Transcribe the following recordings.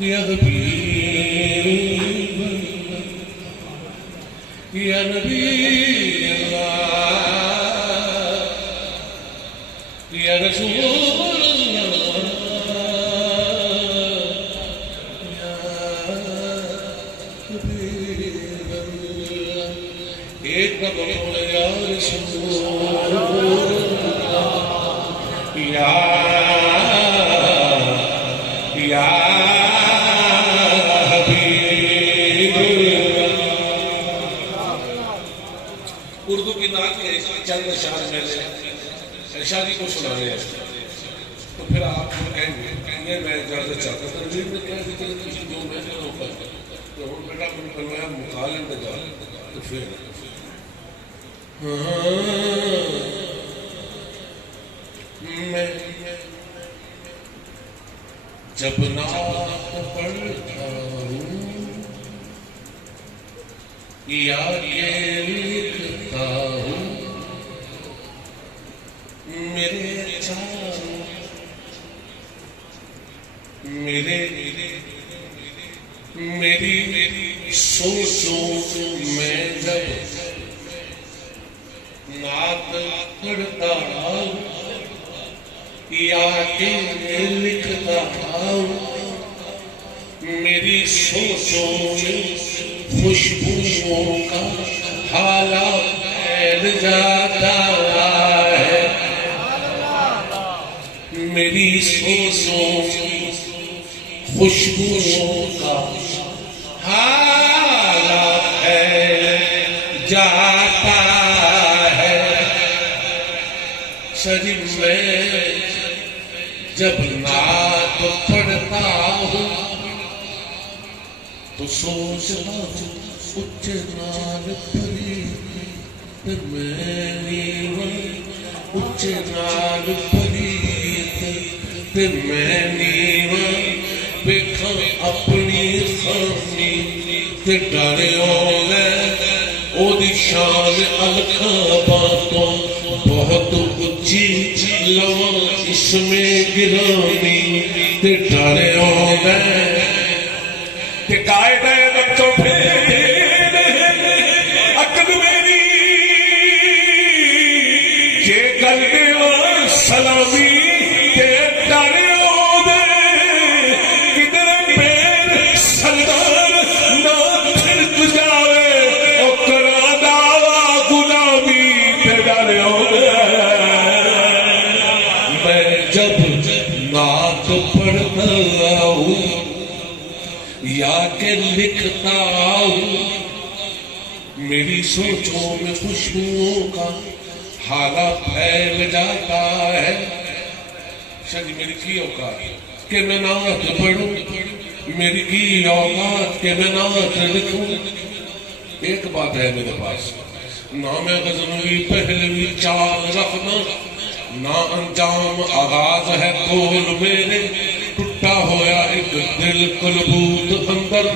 یا حبیب یا نبی اللہ یا رسول اللہ یا حبیب اللہ ایک نہ بولو یا رسول اللہ یا اردو کی نعت کے چند اشعار میں سے ارشادی کو سنانے ہیں تو پھر آپ کو کہیں گے یہ میں اجازت چاہتا تھا تنظیم میں کہہ دیتے ہیں کسی دو میں سے روکا تو ہم بیٹا من کروایا مقالم میں جا تو پھر میں جب نعت پڑھتا ہوں یا یہ لکھتا ہوں میرے چاروں میری سوچوں میں جب نعت پڑھتا ہوں یا یہ لکھتا ہوں میری سوچوں میں خوشبوؤں کا حالہ پھیل جاتا ہے میری سوچوں میں خوشبوؤں کا حالہ پھیل جاتا ہے شریف میں جب نعت پڑھتا ہوں تو سوچتا ہوں اچھ نال پریت میں اچھ نال پریت میں بیکھاں اپنی خامی تے ڈریوں لے او دی شان الکھاں باتوں بہت اچھی لواں اس میں گرانی تے ڈریوں لے تے قائدہ بچوں پھر عقل میری جے قلبِ سلامی تے ڈریوں دے کدھر پیر سردار نہ پھر گزارے او کرا دعویٰ غلامی تے ڈریوں دے میں جب نعت پڑھتا ہوں یا کہ لکھتا ہوں میری سوچوں میں خوشبوؤں کا حالہ پھیل جاتا ہے شاید میری کی اوقات کہ میں نعت پڑھوں میری کی اوقات کہ میں نعت لکھوں ایک بات ہے میرے پاس نام غزنوی پہلوی چال رکھنا نہ انجام آغاز ہے کول میرے ٹوٹا ہویا ایک دل قلبوت اندر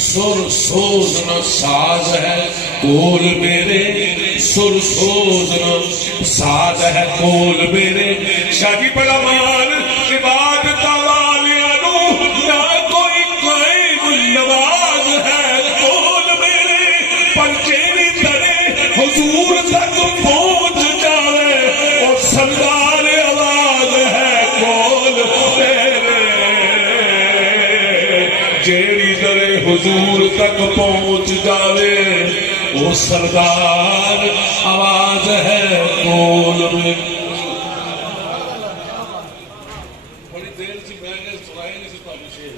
سر سوز نہ ساز ہے کول میرے سر سوز نہ ساز ہے کول میرے شاہی بڑا مان عبادت والیاں نو نہ کوئی قائم نواز ہے کول میرے پنچیری ترے حضور تک پہنچ جاوے اور سردار آواز ہے کول میرے جیڑی درے حضور تک پہنچ جاوے وہ سردار آواز ہے کول میں بڑی دیر سی میں نے سنائی نہیں ستا شیر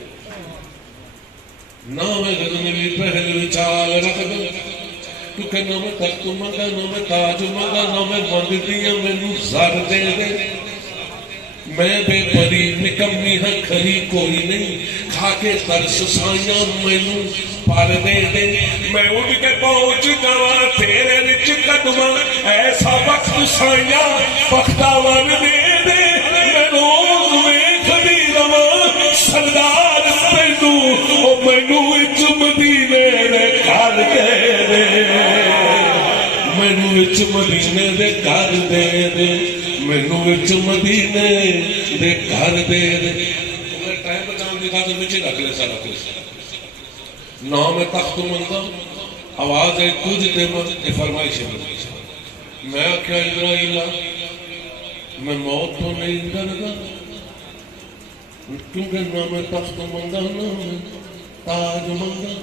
نام غزنوی پہلوی چال رکھ دو کیونکہ نہ میں تخت منگا نہ میں تاج منگا نہ میں مندیاں میں نو زر دے دے میں بے پری نکمی ہاں کھری کوئی نہیں کھا کے ترس سائیاں مینوں پر دے دے میں اٹھ کے پہنچ جاواں تیرے وچ قدماں ایسا وقت سائیاں بختاور دے دے میں روز ویکھدی رواں سردار تینوں او مینوں وچ مدینے دے گھر دے دے مینوں وچ مدینے دے گھر دے دے مینوں وچ مدینے دے گھر دے دے ٹائم بچاؤں کی خاطر مجھے رکھ لے سارا کچھ نام تخت مندہ آواز ہے کچھ دے فرمائش ہے میں کیا اسرائیلہ میں موت تو نہیں ڈردا کیونکہ نام تخت مندہ نام تاج مندہ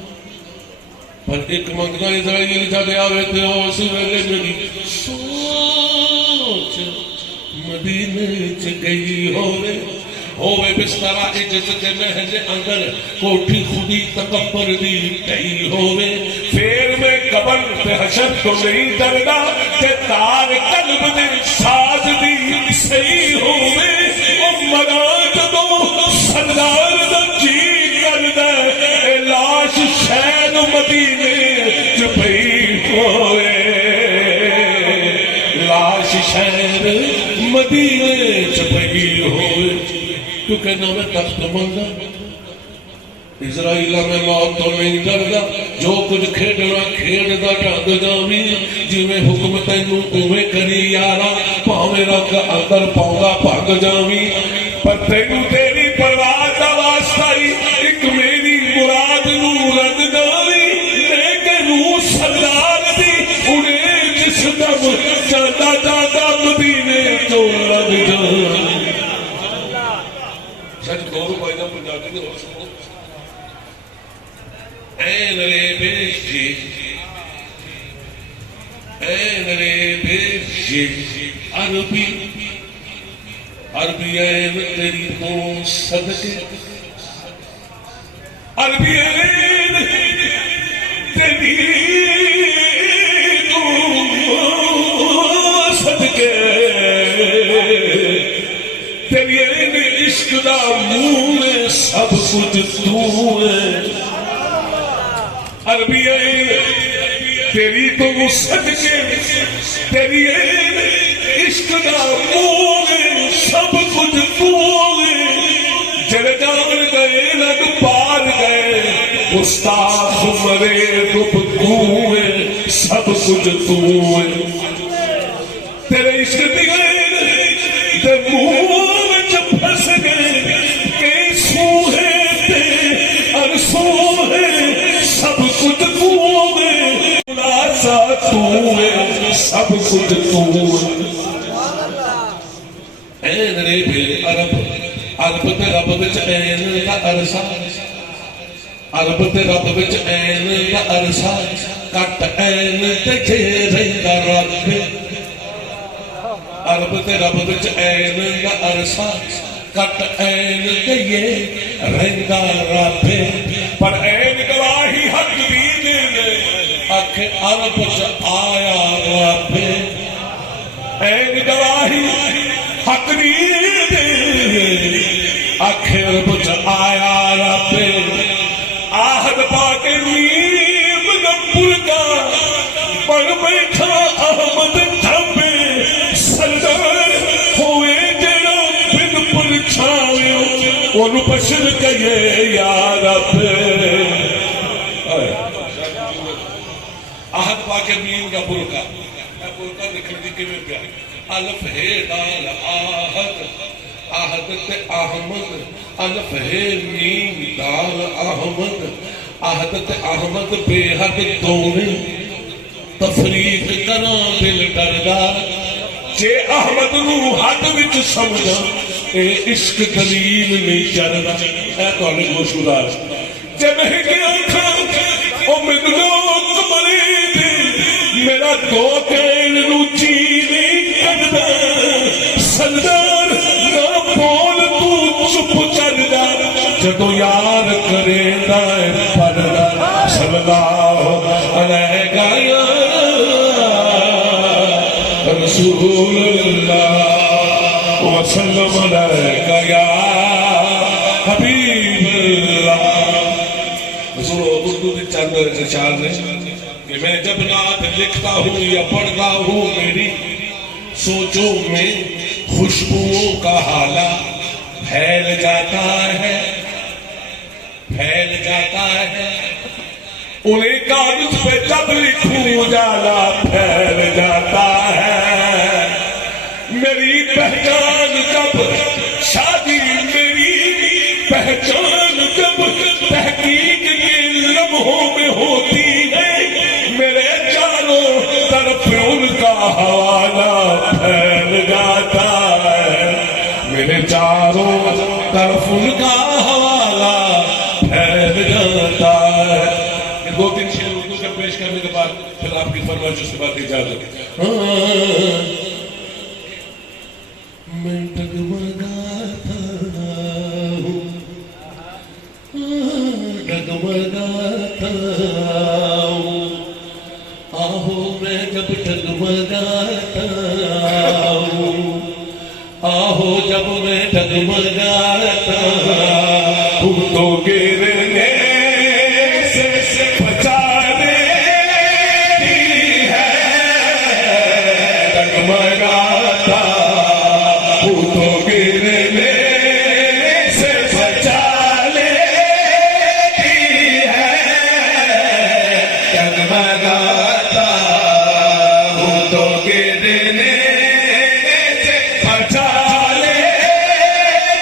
پر ایک مندہ اسرائیل جاتے آوے تھے اس ویلے میری سوچ مدینے چ گئی ہوئے بسترہ عجز کے محل اندر کوٹھی خودی تکبر دی گئی ہوئے پھر میں قبر پہ حشر تو نہیں ڈردا کہ تار قلب دے ساز دی صحیح ہوئے او مگا جدو سردار دا جی کر دے لاش شہد مدینے چ پئی ہوئے لاش شہد مدینے چ پئی ہوئے کیونکہ نہ میں تخت مندہ اسرائیلہ میں موت تو نہیں ڈردا جو کچھ کھیڑنا کھیڑدا ڈھنگ جاویں جی میں حکم تینوں اوے کری یارا پاویں رکھ اندر پاؤں بھگ جاویں پر تینوں تیری پرواہ دا واسطہ ایک میری مراد نو رد جاویں لیکن روح سردار دی انہیں جس دم جاتا جاتا مدینے تو رد جاویں سچ گورو بھائی کا پنجابی نے ہو سکو این رے بیشی این رے بیشی عربی عربی این تیری تو صدقے عربی این تیری تو صدقے تیری این عشق دا مون سب کچھ تو ہے عربی تیری تو صدقے تیری عشق دا مون سب کچھ تو ہے جڑے جان گئے لگ پار گئے استاد مرے رب تو ہے سب کچھ تو ہے تیرے عشق دی گئے تے منہ پھنس گئے کہ سوہے تے ارسو ہے سب کچھ تو ہے خلاصہ تو ہے سب کچھ تو ہے این رے بھی عرب تے رب وچ این کا عرصہ عرب تے رب وچ این کا عرصہ کٹ این تے گھیرے دا رب عرب تے رب وچ این کا عرصہ کٹ این گئے رہنگا رب پر این گواہی حق دینے اکھ عرب چ آیا رب این گواہی حق دینے اکھ عرب چ آیا رب آہد پاک نیم نمبر کا پر بیٹھا احمد تھمے سردار ہوئے انہوں بشر کہے یا رب آہد پاک مین کا برکا برکا نکھر دی کے میں پیا الف ہے دال آہد آہد تے احمد الف ہے مین دال احمد آہد تے احمد بے حد دونے تفریق کرا دل ڈردا جے احمد نو حد وچ سمجھا اے عشق دلیل نہیں چردا اے تواڈے مشہور جب ہے کہ او مدلوک مری دی میرا دو کین نو جی نہیں کردا سردار نہ بول تو چپ چڑدا جدو یار کرے دا پردا صلی اللہ علیہ رسول اللہ وسلم علیکہ یا حبیب اللہ ارشاد ہے کہ میں جب نعت لکھتا ہوں یا پڑھتا ہوں میری سوچوں میں خوشبوؤں کا حالہ پھیل جاتا ہے، پھیل جاتا ہے، انہیں کاغذ پہ جب لکھوں اجالا پھیل جاتا ہے، میری پہچان جب شادی میری پہچان جب تحقیق کے لمحوں میں ہوتی ہے، میرے چاروں طرف ان کا حوالہ پھیل جاتا ہے، میرے چاروں طرف ان کا حوالہ پھیل جاتا ہے۔ دو تین شعر اردو کا پیش کرنے کے بعد پھر آپ کی فرمائش اس کے بعد اجازت۔ میں ڈگمگاتا ہوں، ڈگمگاتا ہوں، آہو میں جب ڈگمگاتا ہوں، آہو جب میں ڈگمگاتا ہوں تو گرنے سے بچانے کی ہے، ڈگمگاتا ہوں تو گرنے سے بچانے کی ہے، ڈگمگاتا ہوں تو گرنے سے بچانے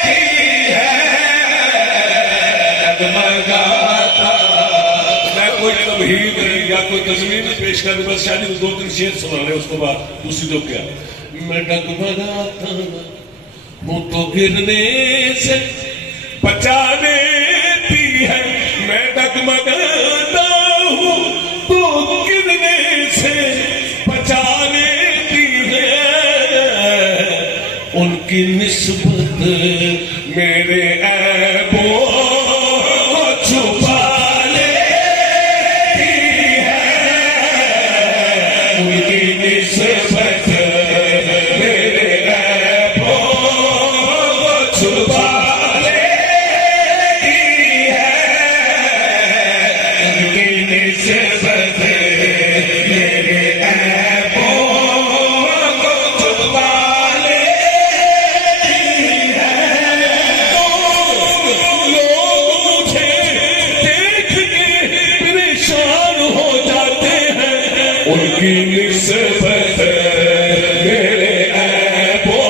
کی ہے، ڈگمگاتا۔ میں کوئی تمہید یا کوئی تضمین پیش کرنے بس شاید دو تین شعر سنانے اس کے بعد دوسری جو کیا میں ڈگمگاتا ہوں تو گرنے سے بچانے دی ہے، میں ڈگمگاتا ہوں تو گرنے سے بچانے دی ہے، ان کی نسبت میرے عیبوں کو چھپانے کی ہے، ان کی نسبت میرے عیبوں کو چھپانے کی ہے، ان کی نسبت میرے عیبوں کو چھپانے کی ہے، لوگ مجھے دیکھ کے پریشان ہو جاتے ہیں، ان کی نسبت میرے عیبوں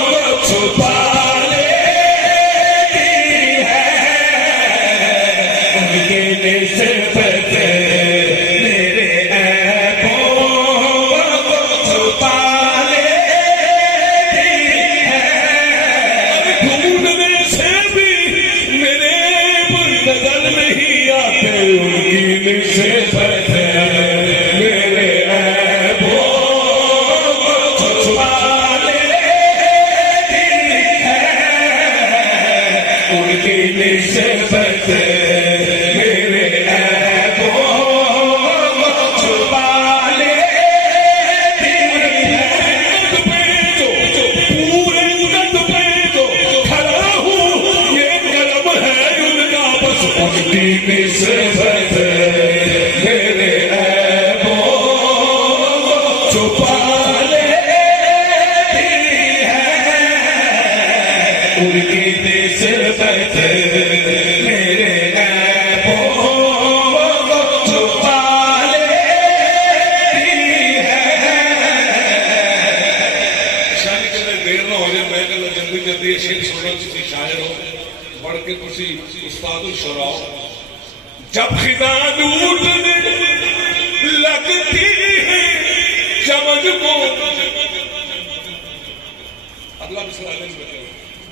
کو چھپانے کی ہے، ان کی نسبت میرے عیبوں کو چھپانے کی ہے، ڈھونڈنے سے بھی میرے پر نظر نہیں آتے، ان کی نسبت میرے عیبوں کو چھپانے کی ہے، ان کی نسبت میرے عیبوں کو چھپانے کی ہے، پورے قد پہ جو کھڑا ہوں یہ کرم ہے ان کا بس، ان کی نسبت میرے عیبوں کو چھپانے کی ہے، ان کی نسبت میرے عیبوں کو چھپانے کی ہے۔ شاید کہتے دیر نہ ہو جائے، میں کہنا جلدی جلدی یہ شعر سننا کسی شاعر ہو بڑھ کے کسی استاد الشعراء ہو۔ جب خزاں ٹوٹنے لگتی ہے چمن کو، اگلا مصرع نہیں بچے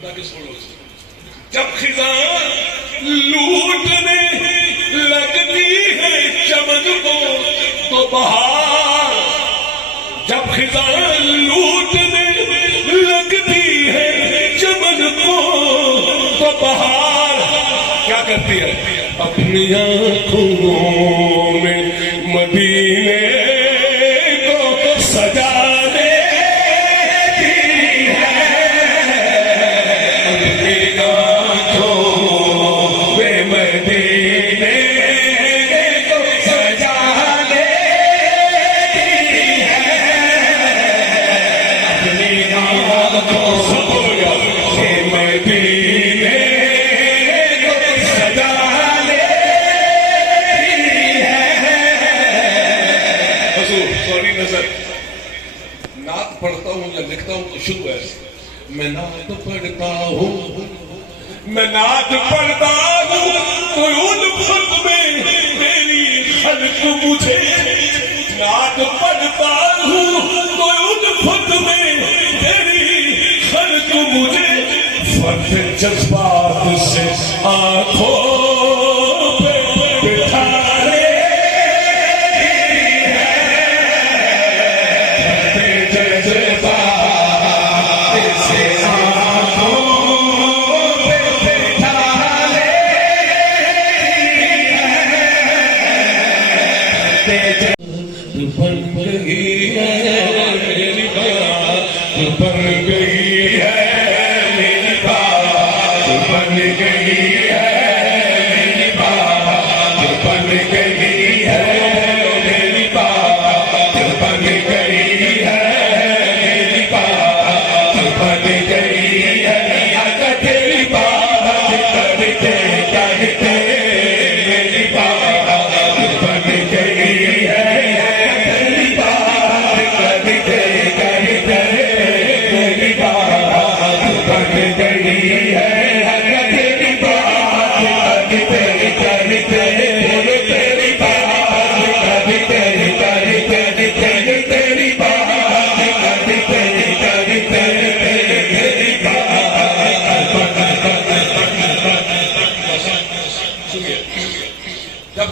تاکہ سنو، جب خزاں لوٹنے لگتی ہے چمن کو تو بہار، جب خزاں لوٹنے لگتی ہے چمن کو تو بہار کیا کرتی ہے، اپنی آنکھوں میں مدینے کو سجانے کی ہے، اپنی آنکھوں میں مدینے سوری نظر نعت پڑھتا ہوں یا لکھتا ہوں تو شروع ہے میں نعت پڑھتا ہوں میں نعت پڑھتا ہوں کوئی الفت میں میری خلق مجھے نعت پڑھتا ہوں کوئی الفت میں میری خلق مجھے فرد جذبات سے آنکھوں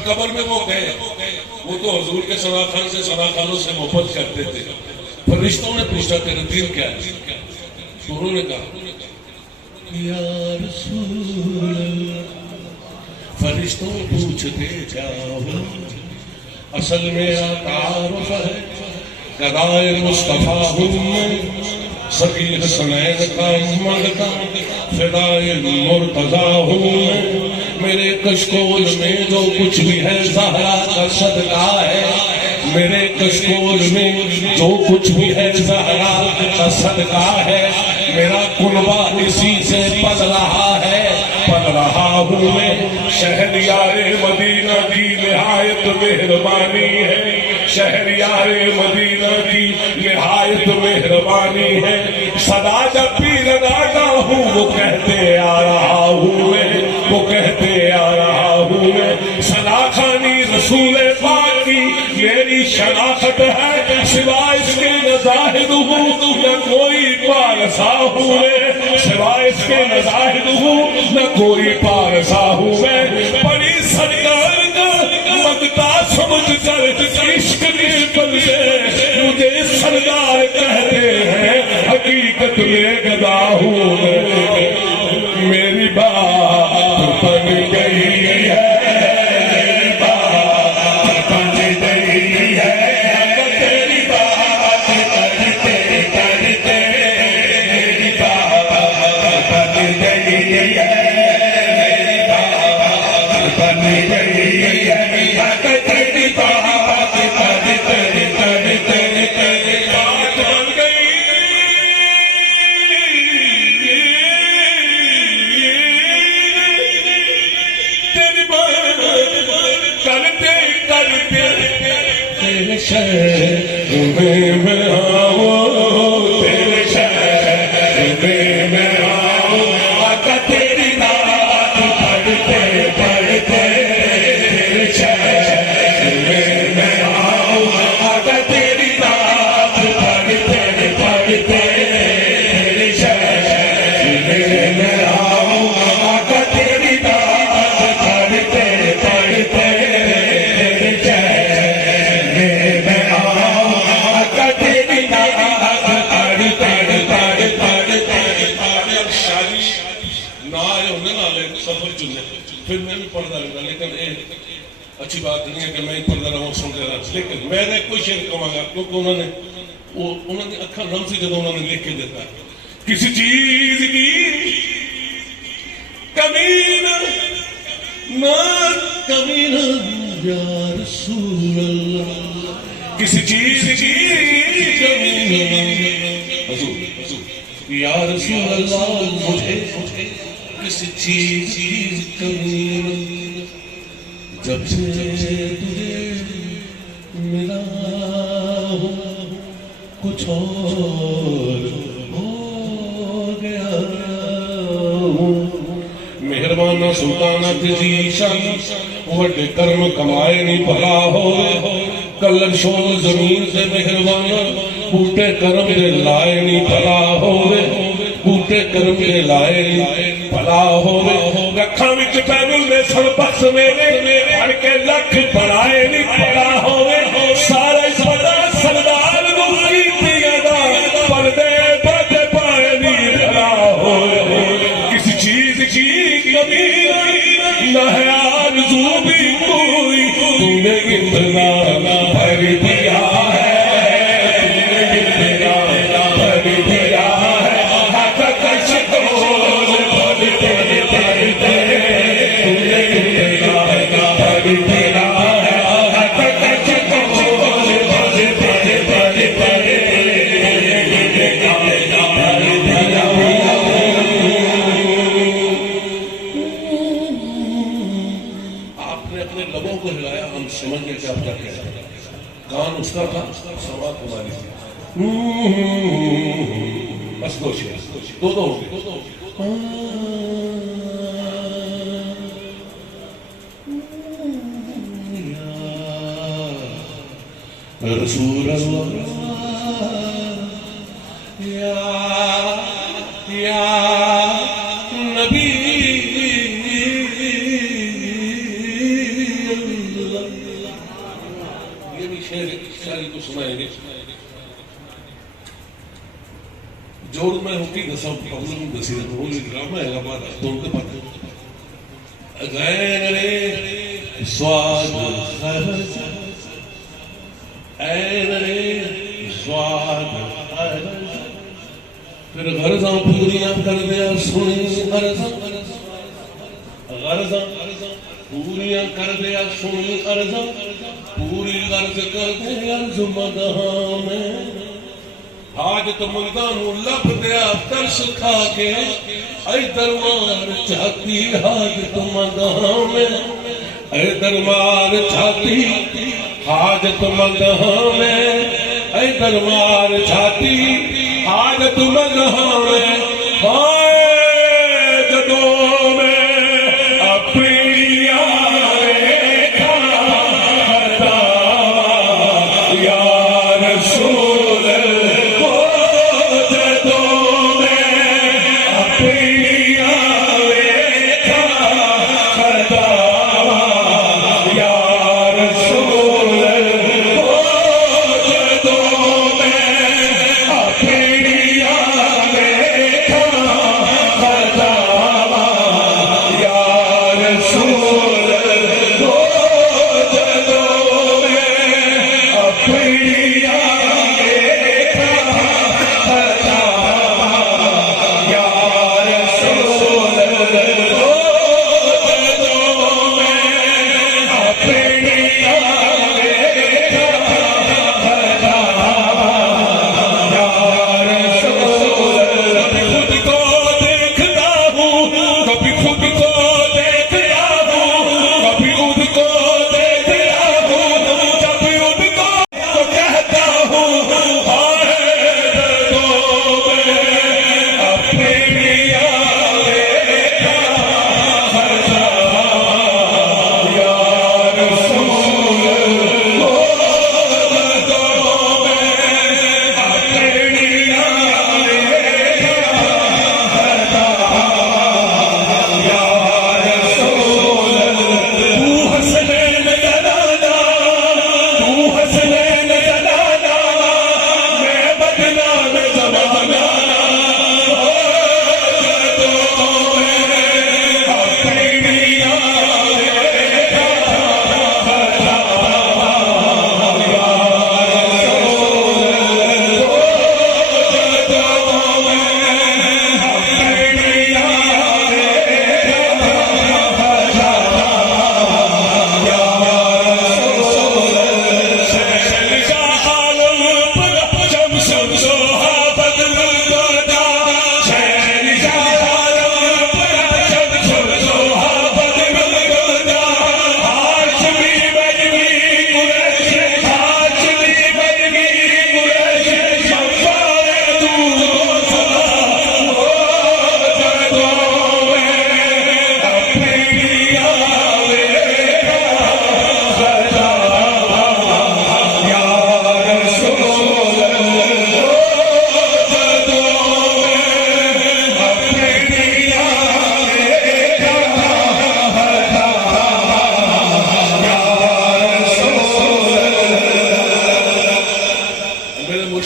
قبر میں وہ گئے وہ تو حضور کے سراخان سے سراخانوں سے محبت کرتے تھے فرشتوں نے پوچھا تیرا دین کیا ہے تو انہوں نے کہا یا رسول اللہ فرشتوں پوچھتے جاؤ اصل میرا تعارف ہے گدائے مصطفیٰ ہوں میں سبھی حسنین کا ملکہ فدائے مرتضیٰ ہوں میں میرے کشکول میں جو کچھ بھی ہے زہرا کا صدقہ ہے میرے کشکول میں جو کچھ بھی ہے زہرا کا صدقہ ہے میرا کنبہ اسی سے پل رہا ہے پل رہا ہوں میں شہریار مدینہ کی نہایت مہربانی ہے شہریار مدینہ کی نہایت مہربانی ہے صدا جب بھی لگاتا ہوں وہ کہتے آ رہا ہوں میں وہ کہتے آ رہا ہوں میں شناخانی رسول پاک کی میری شناخت ہے سوائے اس کے نزاہد ہوں نہ کوئی پارسا ہوں میں سوائے اس کے نزاہد ہوں نہ کوئی پارسا ہوں میں بڑی سرکار کا مگتا سمجھ کر عشق کے بندے مجھے سردار کہتے ہیں حقیقت میں گدا ہوں میں میری بات بن گئی ہے میری بات بن گئی ہے تیری بات کرتے کرتے میری بات بن گئی ہے میری بات بن گئی ہے تیری بات کرتے کرتے میری بات بن گئی شہر میں آؤں تیرے شہر میں آؤں آقا تیری نعت پڑھتے پڑھتے تیرے شہر میں آؤں آقا تیری نعت پڑھتے پڑھتے تیرے شہر میں آؤں آقا تیری نعت پڑھتے پڑھتے پھر میں بھی پڑھتا رہتا لیکن ایک اچھی بات نہیں ہے کہ میں ہی پڑھتا رہا ہوں سنتے رہا لیکن میں نے کوئی شعر کہوں گا کیونکہ انہوں نے اکھا لمسی جب انہوں نے لکھ کے دیتا کسی چیز کی کمی نہ کمی نہ یا رسول اللہ کسی چیز کی کمی نہ حضور یا رسول اللہ مجھے کسی چیز کی کمی جب سے تجھے ملا چھوڑ ہو گیا مہربانہ سلطانہ تیزی شان وڈے کرم کمائے نہیں بھلا ہوئے کلر شور زمین سے مہربانہ بوٹے کرم دے لائے نہیں بھلا ہوئے بوٹے کرم دے لائے نہیں بھلا ہوئے رکھاں وچ بیرل دے سن بس میرے ہڑ کے لکھ بڑھائے نہیں بھلا ہوئے سارے سدا سردار نوری پیدا پردے بڑھتے پائے نہیں بھلا ہوئے کسی چیز کی کمی نہ ہے آرزو بھی کوئی تو نے اتنا بھر دیا ہے کان اس کا تھا سما تمہاری تھی بس دو شیر دو ہو گئے رسول اللہ یا نبی شاعری کو سنائیں گے جوڑ میں ہوتی دسا پبلم بصیرت ہو لیکن ڈرامہ ہے بعد تو ان کے پاس غیر سواد خرج غیر سواد خرج پھر غرضاں پوریاں کر دیا سنی غرضاں غرضاں پوریاں کر دیا سنی غرضاں پوری غرض کر دے عرض مدہاں میں حاجت مندانو لب دیا ترس کھا کے اے درمار چاہتی حاجت مدہاں میں اے درمار چاہتی حاجت مدہاں میں اے درمار چاہتی حاجت مدہاں میں جدوں میں اپنی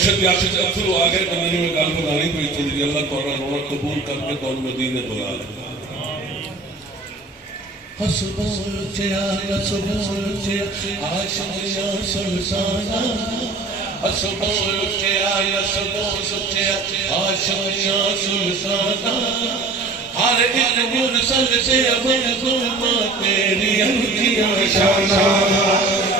مرشد یا کچھ افسر آ گئے بندے میں گل بنانی کوئی تھوڑی جی اللہ تعالیٰ رونا قبول کر کے تو مدینے بلا لے حسبوچیا حسبوچیا عاشقیا سلطانہ حسبوچیا حسبوچیا عاشقیا سلطانہ ہر ایک مرسل سے محبوبہ تیری انکیاں شانہ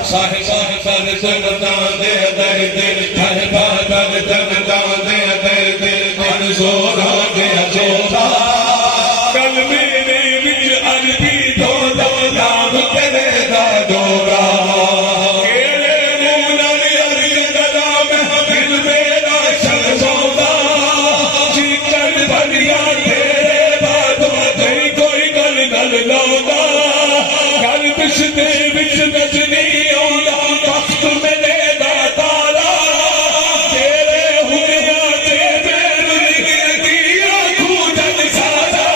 صاحبہ پر دردان دے در دل صاحبہ پر دردان دے در دل منظور ہو گیا جوڑا کل میرے وچ عربی دو نام تیرے دا دورا کیلے مولا علی دا محفل میرا شہزادہ جی کر بنیا تیرے بادوں تیری کوئی گل گل لاؤدا گل پشتے وچ نجنی اولا وقت ملے دا تارا تیرے ہنیا تے میرے دیا کھوجن سارا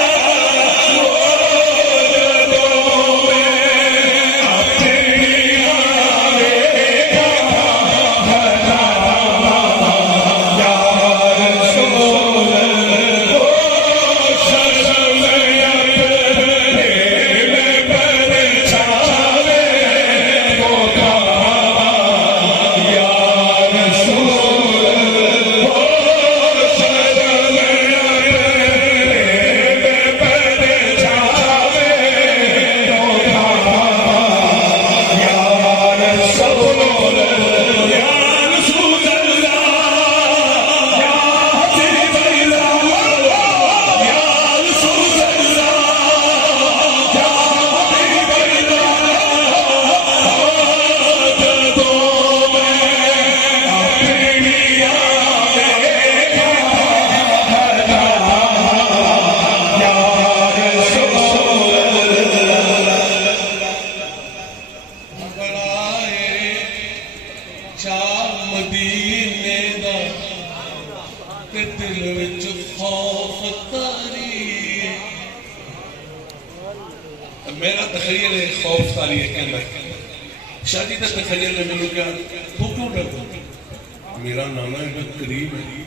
میرا تخیل ہے خوف تاری ہے کہنا شادی کا تخیل ہے میں کیا تو کیوں ڈرتا میرا نانا ایک قریب ہے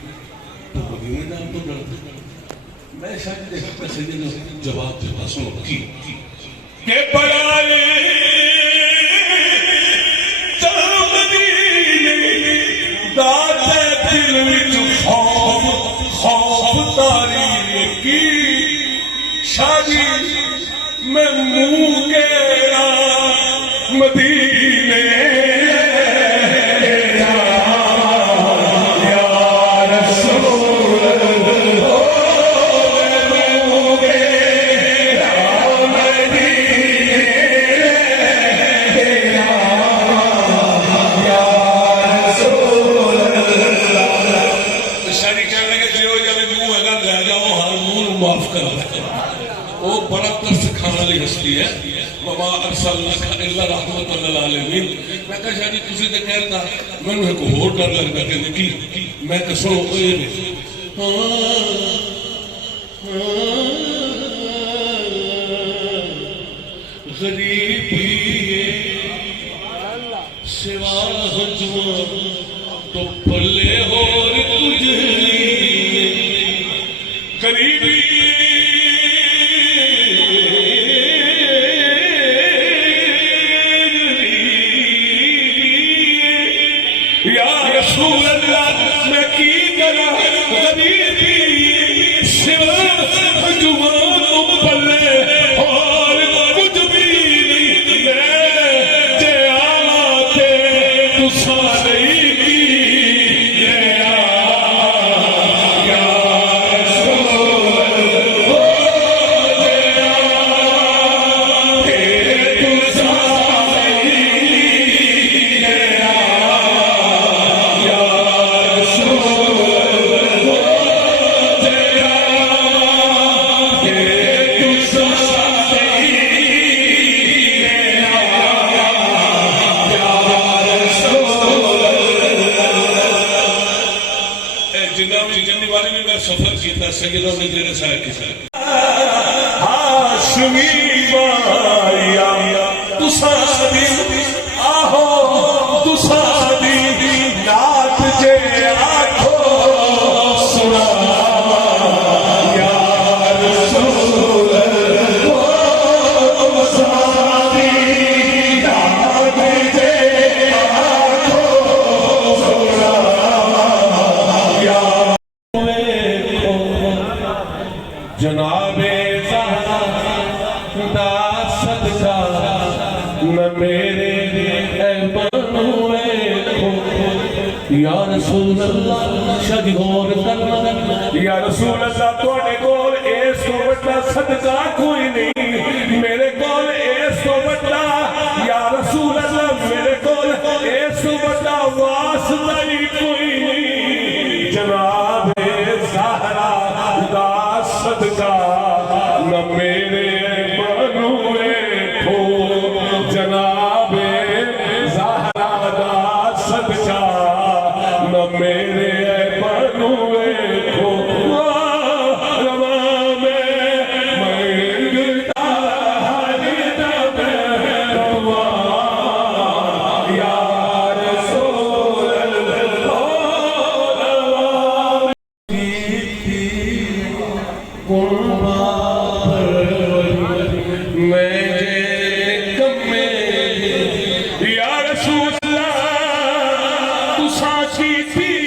تو مدینے نام تو ڈرتا میں شادی کا تخیل جواب دیتا سنو کی کہ بڑھائے داتے دل وچ خوف تاری کی شادی میں منہ گیرا مدینے یا رسول اللہ میں منہ گیرا مدینے یا رسول اللہ شادی کہنے لگے جو جب منہ اگر لے جاؤ ہر منہ معاف کر وہ بڑا ترس کھانا لی ہستی ہے وَمَا أَرْسَلْنَكَ إِلَّا رَحْمَةً لِلْعَالَمِينَ میں کہا شاہدی تُسی دے کہتا میں نے ایک اور ڈر لگتا کہ دیکھی میں کہ سنو اے غریبی سوا حجم تو پلے ہو تجھ غریبی رسول اللہ میں کی کرا غریبی سوا حجوان پلے اور کچھ بھی نہیں میں جے آتے تو سارے کی سفر کیتا سیدوں نے جنہیں صاحب کی ساتھ ہاشمی بایا تسادی آہو تسادی نات جے جناب زہرا دا صدقہ نہ میرے اے بنوے کھو یا رسول اللہ شاہ غور کرنا یا رسول اللہ تواڈے کول اس تو بڑا صدقہ کوئی نہیں میرے کول اس تو بڑا یا رسول اللہ میرے کول اس تو بڑا واسطہ ہی کوئی نہیں جناب زہرا دا صدقہ نہ میرے بنوے کھو جناب زہرا دا صدقہ نہ میرے بنوے کھو رواں میں منگتا حاجت رواں یا رسول اللہ رواں میں کمے یا رسول اللہ تو سانچی تھی